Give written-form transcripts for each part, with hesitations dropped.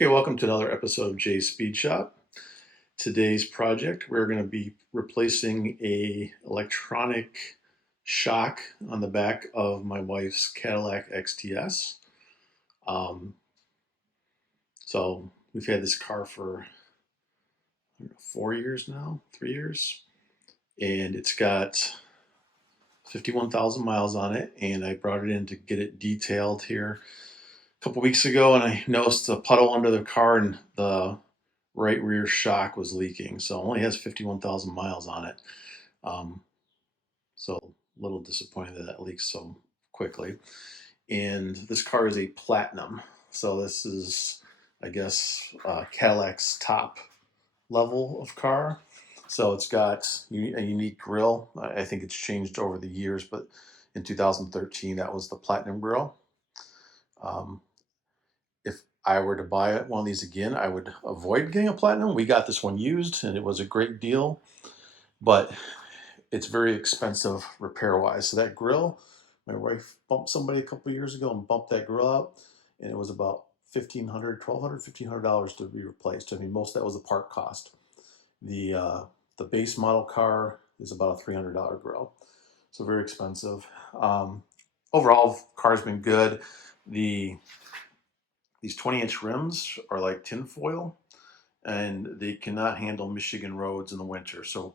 Okay, welcome to another episode of Jay's Speed Shop. Today's project, we're going to be replacing a electronic shock on the back of my wife's Cadillac XTS. So we've had this car for 4 years now, 3 years, and it's got 51,000 miles on it, and I brought it in to get it detailed here a couple weeks ago, and I noticed a puddle under the car and the right rear shock was leaking. So it only has 51,000 miles on it. So a little disappointed that leaks so quickly. And this car is a Platinum. So this is, I guess, Cadillac's top level of car. So it's got a unique grille. I think it's changed over the years, but in 2013, that was the Platinum grille. If I were to buy one of these again, I would avoid getting a Platinum. We got this one used and it was a great deal, but it's very expensive repair-wise. So that grill, my wife bumped somebody a couple years ago and bumped that grill out, and it was about $1,500 to be replaced. I mean, most of that was the part cost. The base model car is about a $300 grill, so very expensive. Overall, car's been good. These 20-inch rims are like tin foil, and they cannot handle Michigan roads in the winter. So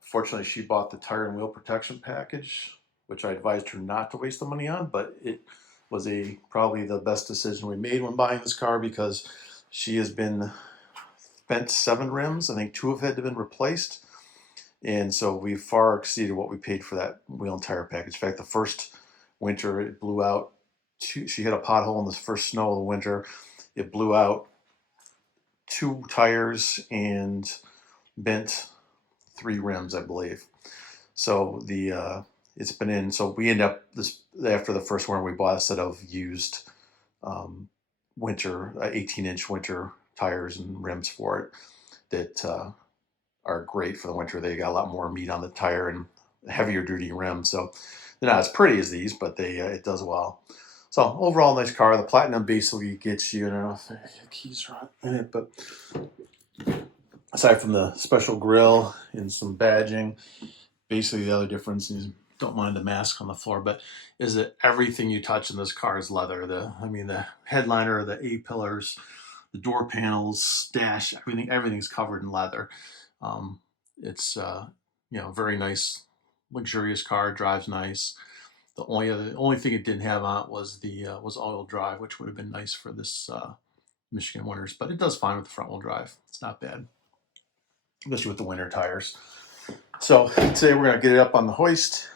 fortunately, she bought the tire and wheel protection package, which I advised her not to waste the money on, but it was probably the best decision we made when buying this car, because she has been bent 7 rims. I think 2 have had to been replaced. And so we far exceeded what we paid for that wheel and tire package. In fact, the first winter it blew out. She hit a pothole in the first snow of the winter. It blew out 2 tires and bent 3 rims, I believe. So it's been in. So we end up after the first winter, we bought a set of used winter 18-inch winter tires and rims for it that are great for the winter. They got a lot more meat on the tire and heavier duty rims. So they're not as pretty as these, but it does well. So overall, nice car. The Platinum basically gets you, I don't know if the keys are in it, but aside from the special grille and some badging, basically the other difference is, don't mind the mask on the floor, but is that everything you touch in this car is leather. The headliner, the A-pillars, the door panels, dash, everything's covered in leather. It's very nice, luxurious car, drives nice. The only thing it didn't have on it was was all-wheel drive, which would have been nice for this Michigan winters, but it does fine with the front-wheel drive. It's not bad, especially with the winter tires. So today we're going to get it up on the hoist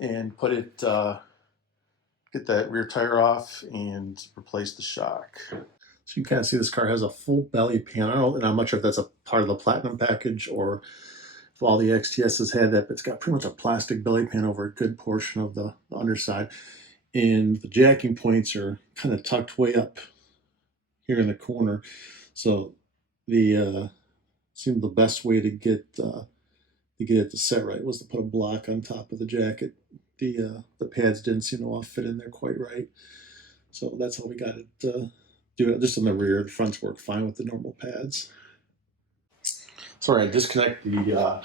and put it, get that rear tire off and replace the shock. So you can kind of see this car has a full belly pan. I'm not sure if that's a part of the Platinum package or if all the XTSs had that, but it's got pretty much a plastic belly pan over a good portion of the underside. And the jacking points are kind of tucked way up here in the corner. So seemed the best way to get it to set right was to put a block on top of the jacket. The pads didn't seem to all fit in there quite right. So that's how we got it do it just on the rear. The fronts work fine with the normal pads. So we're going to disconnect the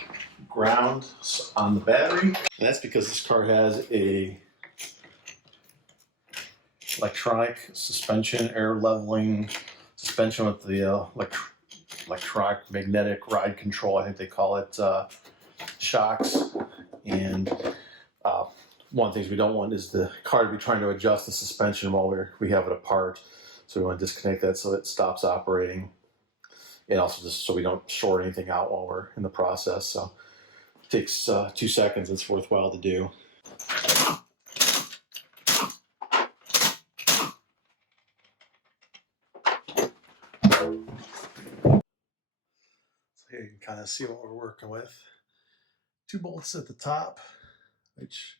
ground on the battery. And that's because this car has a electronic suspension, air leveling suspension with the electronic magnetic ride control, I think they call it, shocks. And one of the things we don't want is the car to be trying to adjust the suspension while we have it apart. So we want to disconnect that so it stops operating. And also just so we don't short anything out while we're in the process. So it takes 2 seconds. It's worthwhile to do. So here you can kind of see what we're working with. 2 bolts at the top, which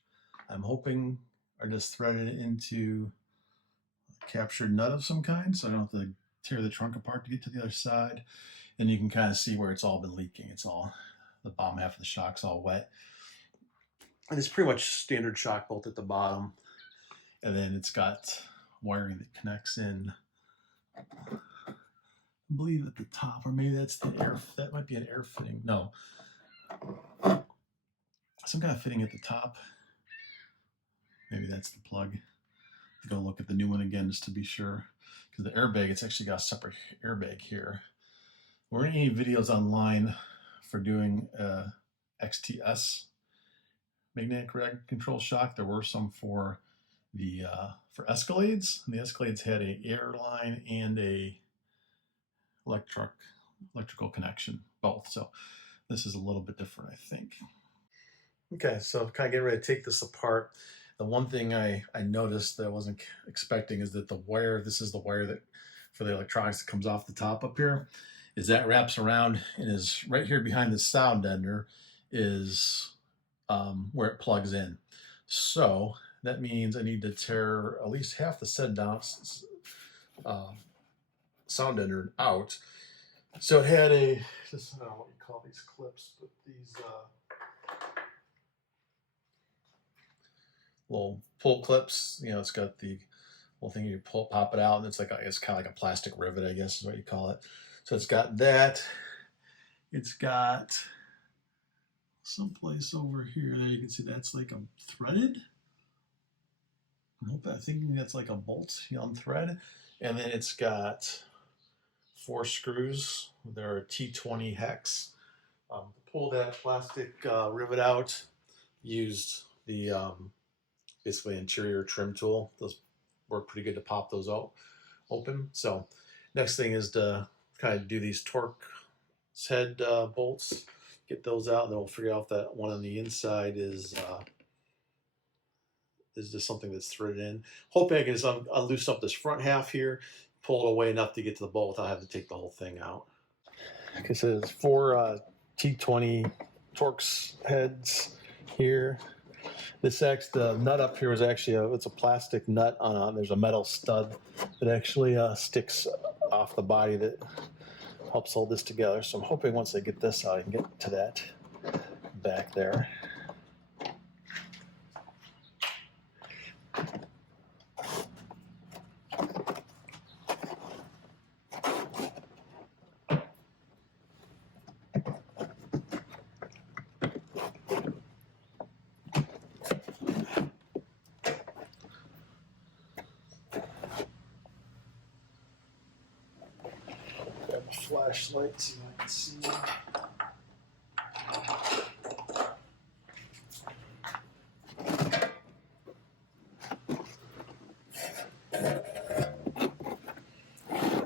I'm hoping are just threaded into a captured nut of some kind, so I don't have to tear the trunk apart to get to the other side. And you can kind of see where it's all been leaking. It's all, the bottom half of the shock's all wet. And it's pretty much standard shock bolt at the bottom. And then it's got wiring that connects in believe at the top, or maybe that's the air, that might be an air fitting. No, some kind of fitting at the top. Maybe that's the plug. Go look at the new one again just to be sure. Because the airbag, it's actually got a separate airbag here. Were any videos online for doing XTS magnetic control shock? There were some for the for Escalades. And the Escalades had a air line and a electrical connection, both. So this is a little bit different, I think. Okay, so kind of getting ready to take this apart. The one thing I noticed that I wasn't expecting is that the wire, this is the wire that for the electronics that comes off the top up here, is that wraps around and is right here behind the sound ender is where it plugs in. So that means I need to tear at least half the set down sound ender out. So it had a, just I don't know what you call these clips, but these little pull clips. You know, it's got the little thing you pull, pop it out, and it's like it's kind of like a plastic rivet, I guess is what you call it. So it's got that. It's got someplace over here. There you can see that's like a threaded. I'm thinking that's like a bolt on thread, and then it's got 4 screws. They're a T20 hex. To pull that plastic rivet out, used the basically interior trim tool. Those work pretty good to pop those out open. So next thing is to kind of do these Torx head bolts, get those out, and then we'll figure out if that one on the inside is just something that's threaded in. Hoping I can just loosen up this front half here, pull it away enough to get to the bolt without having to take the whole thing out. Okay, so there's 4 T20 Torx heads here. The nut up here is actually it's a plastic nut on there's a metal stud that actually sticks off the body that helps hold this together. So I'm hoping once I get this out, I can get to that back there. Flashlight so I can see.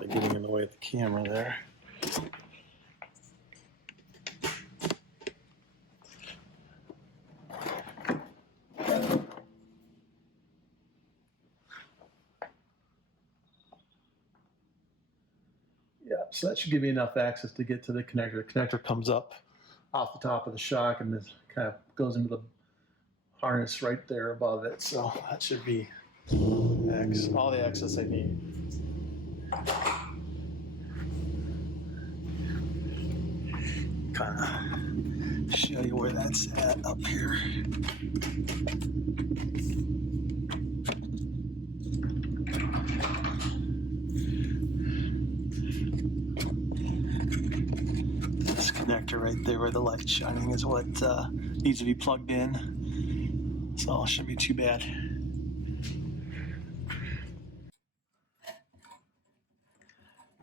Getting in the way of the camera there. Yeah, so that should give me enough access to get to the connector. The connector comes up off the top of the shock and this kind of goes into the harness right there above it. So that should be all the access I need. Kind of show you where that's at up here. Connector right there where the light's shining is what needs to be plugged in, so it shouldn't be too bad.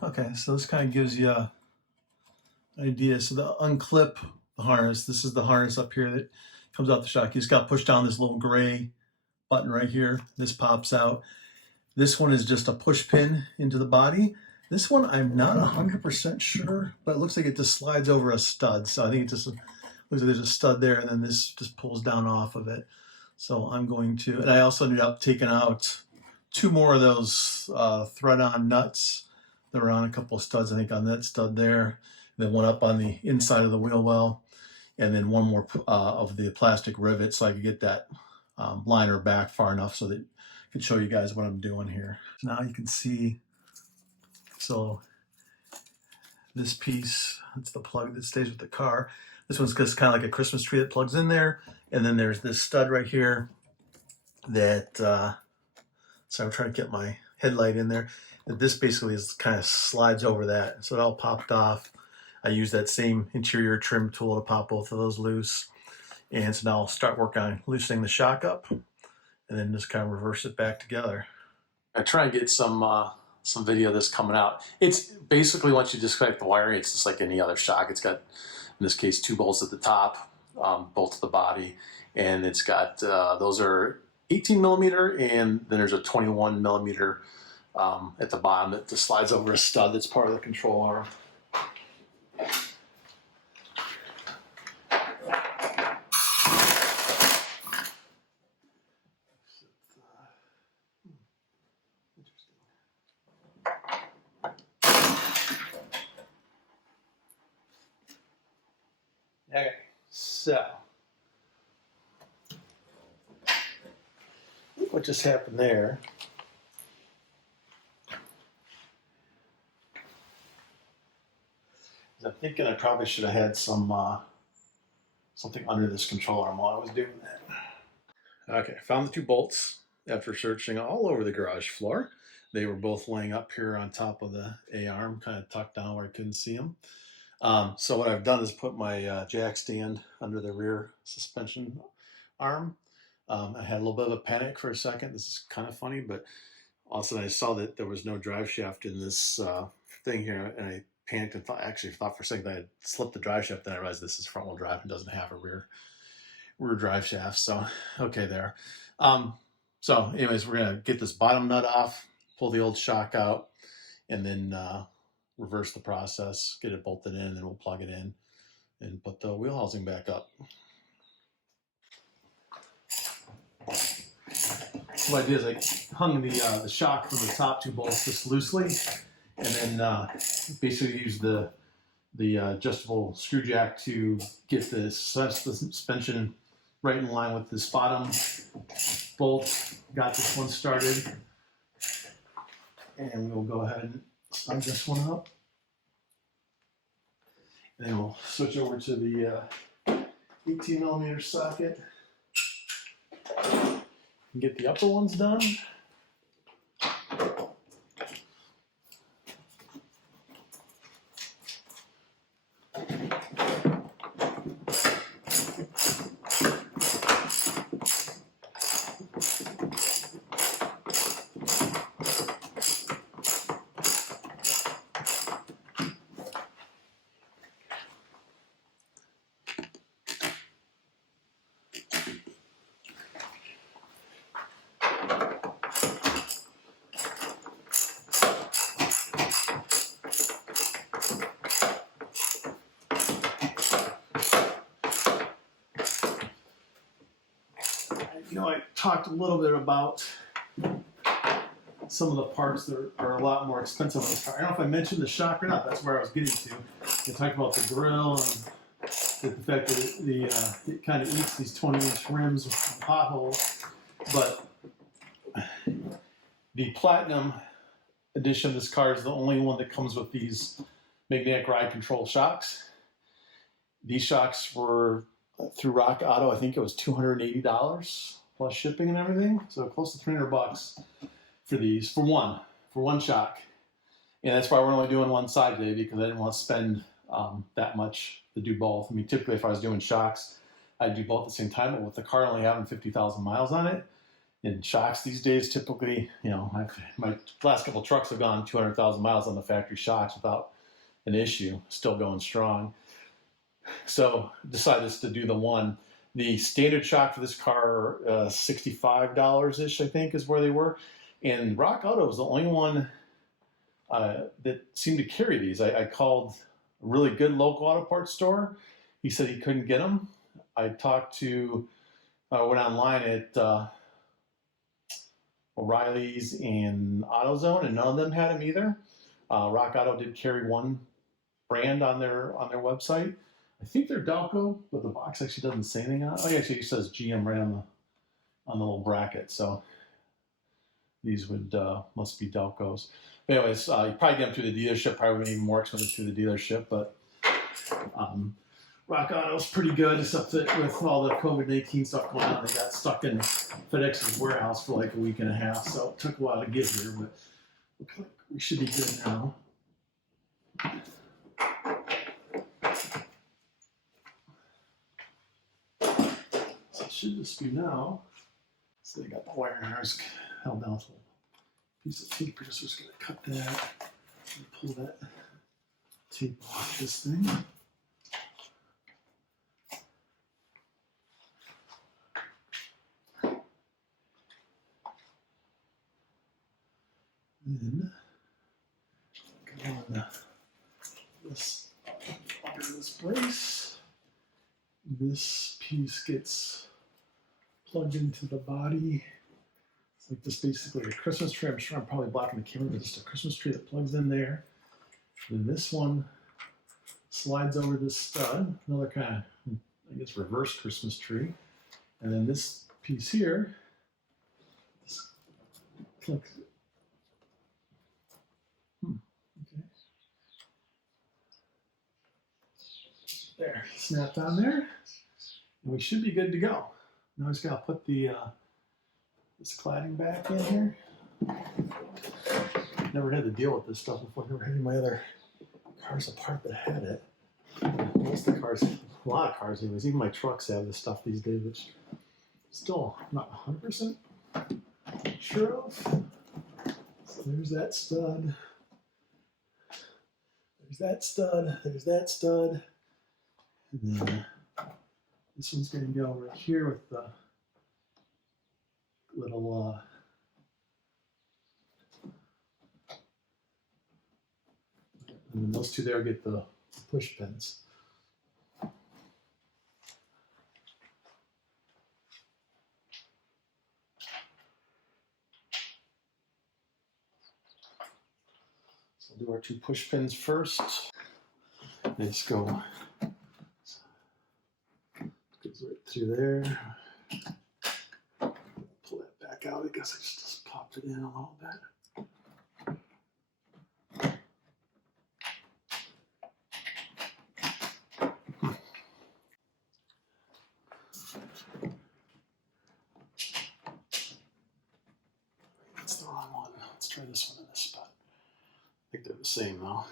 Okay, so this kind of gives you an idea. So to unclip the harness, this is the harness up here that comes out the shock. You just got to push down this little gray button right here. This pops out. This one is just a push pin into the body. This one, I'm not 100% sure, but it looks like it just slides over a stud. So I think it just looks like there's a stud there, and then this just pulls down off of it. So I'm going to, and I also ended up taking out 2 more of those thread-on nuts. There were on a couple of studs, I think, on that stud there. Then one up on the inside of the wheel well, and then 1 more of the plastic rivet so I could get that liner back far enough so that I could show you guys what I'm doing here. So now you can see. So this piece, it's the plug that stays with the car. This one's just kind of like a Christmas tree that plugs in there. And then there's this stud right here that, so I'm trying to get my headlight in there. And this basically is kind of slides over that. So it all popped off. I used that same interior trim tool to pop both of those loose. And so now I'll start working on loosening the shock up and then just kind of reverse it back together. I try and get some video of this coming out. It's basically, once you disconnect the wiring, it's just like any other shock. It's got, in this case, 2 bolts at the top, bolt to the body, and it's got, those are 18 millimeter, and then there's a 21 millimeter at the bottom that just slides over a stud that's part of the control arm. Okay, so what just happened there is I'm thinking I probably should have had some something under this control arm while I was doing that. Okay, I found the 2 bolts after searching all over the garage floor. They were both laying up here on top of the A-arm, kind of tucked down where I couldn't see them. So what I've done is put my jack stand under the rear suspension arm. I had a little bit of a panic for a second. This is kind of funny, but all of a sudden I saw that there was no drive shaft in this thing here, and I panicked and thought for a second that I had slipped the drive shaft. Then I realized this is front wheel drive and doesn't have a rear drive shaft. So okay there. So anyways, we're gonna get this bottom nut off, pull the old shock out, and then reverse the process, get it bolted in, and then we'll plug it in and put the wheel housing back up. What I did is I hung the shock from the top 2 bolts just loosely, and then basically used the adjustable screw jack to get the suspension right in line with this bottom bolt. Got this one started, and we'll go ahead and snug this one up. And then we'll switch over to the 18 millimeter socket and get the upper ones done. I talked a little bit about some of the parts that are a lot more expensive on this car. I don't know if I mentioned the shock or not. That's where I was getting to. I talked about the grill and the fact that it kind of eats these 20-inch rims with potholes. But the Platinum edition of this car is the only one that comes with these magnetic ride control shocks. These shocks were through Rock Auto, I think it was $280 plus shipping and everything, so close to $300 for these for one shock. And that's why we're only doing one side today, because I didn't want to spend that much to do both. I mean, typically if I was doing shocks, I'd do both at the same time, but with the car only having 50,000 miles on it, and shocks these days typically, my last couple of trucks have gone 200,000 miles on the factory shocks without an issue, still going strong. So decided to do the one. The standard shock for this car, $65-ish, I think, is where they were. And Rock Auto was the only one that seemed to carry these. I called a really good local auto parts store. He said he couldn't get them. I went online at O'Reilly's and AutoZone, and none of them had them either. Rock Auto did carry one brand on their website. I think they're Delco, but the box actually doesn't say anything on it. Oh, yeah, actually it says GM right on the little bracket. So these would must be Delcos. But anyways, you probably get them through the dealership. Probably even more expensive through the dealership. But Rock Auto's pretty good, except that with all the COVID-19 stuff going on, they got stuck in FedEx's warehouse for like a week and a half. So it took a while to get here. But we should be good now. So it should just be now. So they got the wire harness held down with a piece of tape here, so we're just going to cut that and pull that tape off this thing. Then go on this under this brace. This piece gets plugged into the body. It's like this, basically a Christmas tree. I'm sure I'm probably blocking the camera, but just a Christmas tree that plugs in there. Then this one slides over this stud, another kind of, I guess, reverse Christmas tree. And then this piece here, this plugs. Okay. There, snapped on there. And we should be good to go. Now I just gotta put the this cladding back in here. Never had to deal with this stuff before. Never had any of my other cars apart that had it. Most of the cars, a lot of cars anyways, even my trucks have this stuff these days, which still I'm not 100% sure of. So there's that stud. There's that stud. There's that stud. And then this one's going to go right here with the little and then those two there get the push pins. So we'll do our two push pins first. Let's go. Goes right through there. Pull that back out. I guess I just popped it in a little bit. That's the wrong one. Let's try this one in this spot. I think they're the same though.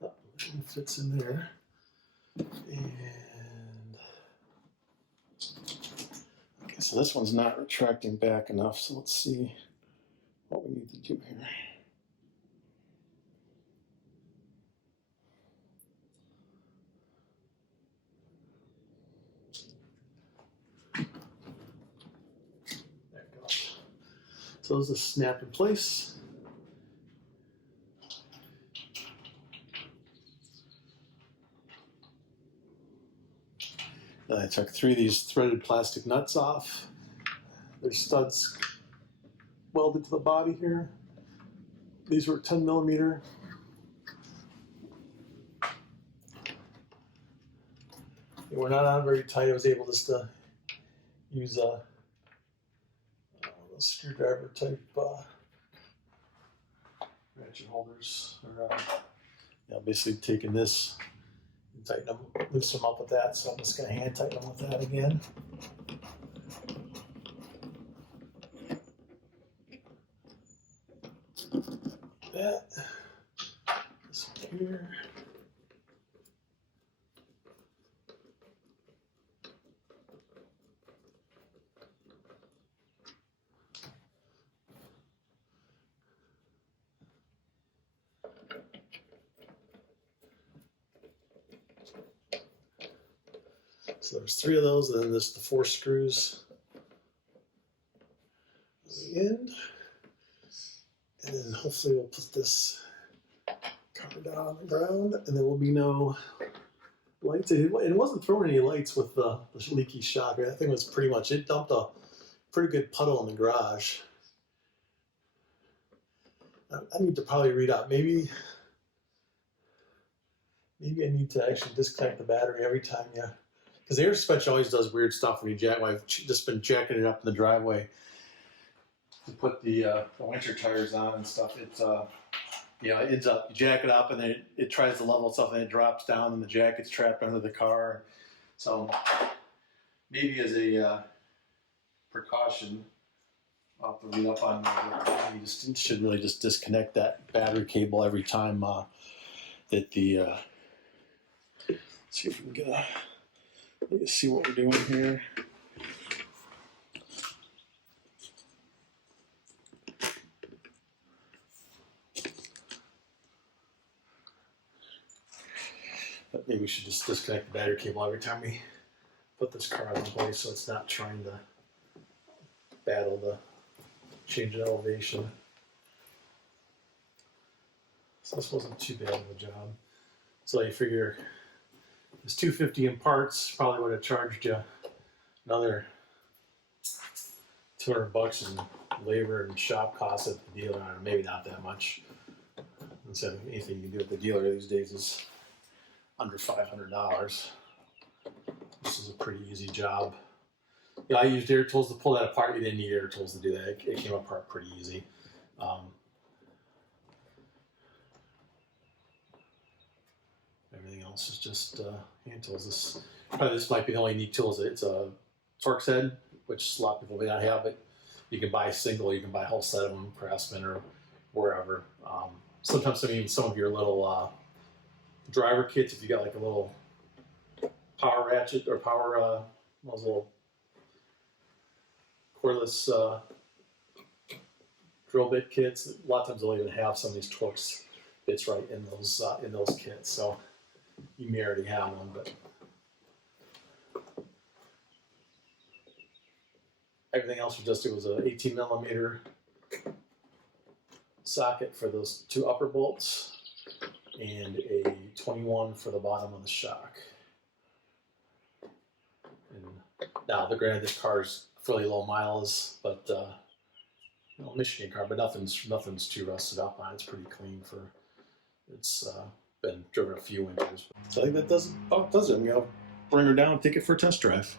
That one fits in there. And okay, so this one's not retracting back enough, so let's see what we need to do here. There it goes. So those just snap in place. I took 3 of these threaded plastic nuts off. There's studs welded to the body here. These were 10 millimeter. They were not on very tight. I was able just to use a screwdriver type ratchet holders. Or, basically taking this and tighten them, loosen them up with that. So I'm just going to hand tighten them with that again. That. This one here. So there's 3 of those, and then there's the 4 screws at the end. And then hopefully we'll put this cover down on the ground, and there will be no lights. It wasn't throwing any lights with the leaky shock. That thing was pretty much, it dumped a pretty good puddle in the garage. I need to probably read out, maybe I need to actually disconnect the battery every time because the air suspension always does weird stuff when you jack. I've just been jacking it up in the driveway to put the winter tires on and stuff. It ends up, you jack it up and then it tries to level itself and it drops down and the jack gets trapped under the car. So maybe as a precaution, I'll have to read up on that. You just should really just disconnect that battery cable every time that the. Let's see if we can get let's see what we're doing here. But maybe we should just disconnect the battery cable every time we put this car in place, so it's not trying to battle the change in elevation. So this wasn't too bad of a job. So you figure it's $250 in parts, probably would have charged you another $200 in labor and shop costs at the dealer. Maybe not that much. Instead of anything you can do at the dealer these days is under $500. This is a pretty easy job. Yeah, I used air tools to pull that apart. You didn't need air tools to do that. It came apart pretty easy. Everything else is just hand tools. This might be the only neat tools. It's a Torx head, which a lot of people may not have, but you can buy a single, you can buy a whole set of them, Craftsman or wherever. Sometimes I mean some of your little driver kits, if you got like a little power ratchet or power those little cordless drill bit kits. A lot of times they'll even have some of these Torx bits right in those kits. So you may already have one, but everything else we just did was an 18mm socket for those two upper bolts and a 21 for the bottom of the shock. And now, granted, this car's fairly low miles, but you know, Michigan car, but nothing's too rusted up on it. It's pretty clean for it's been driven a few winters. So I think that does it. I'm gonna bring her down and take it for a test drive.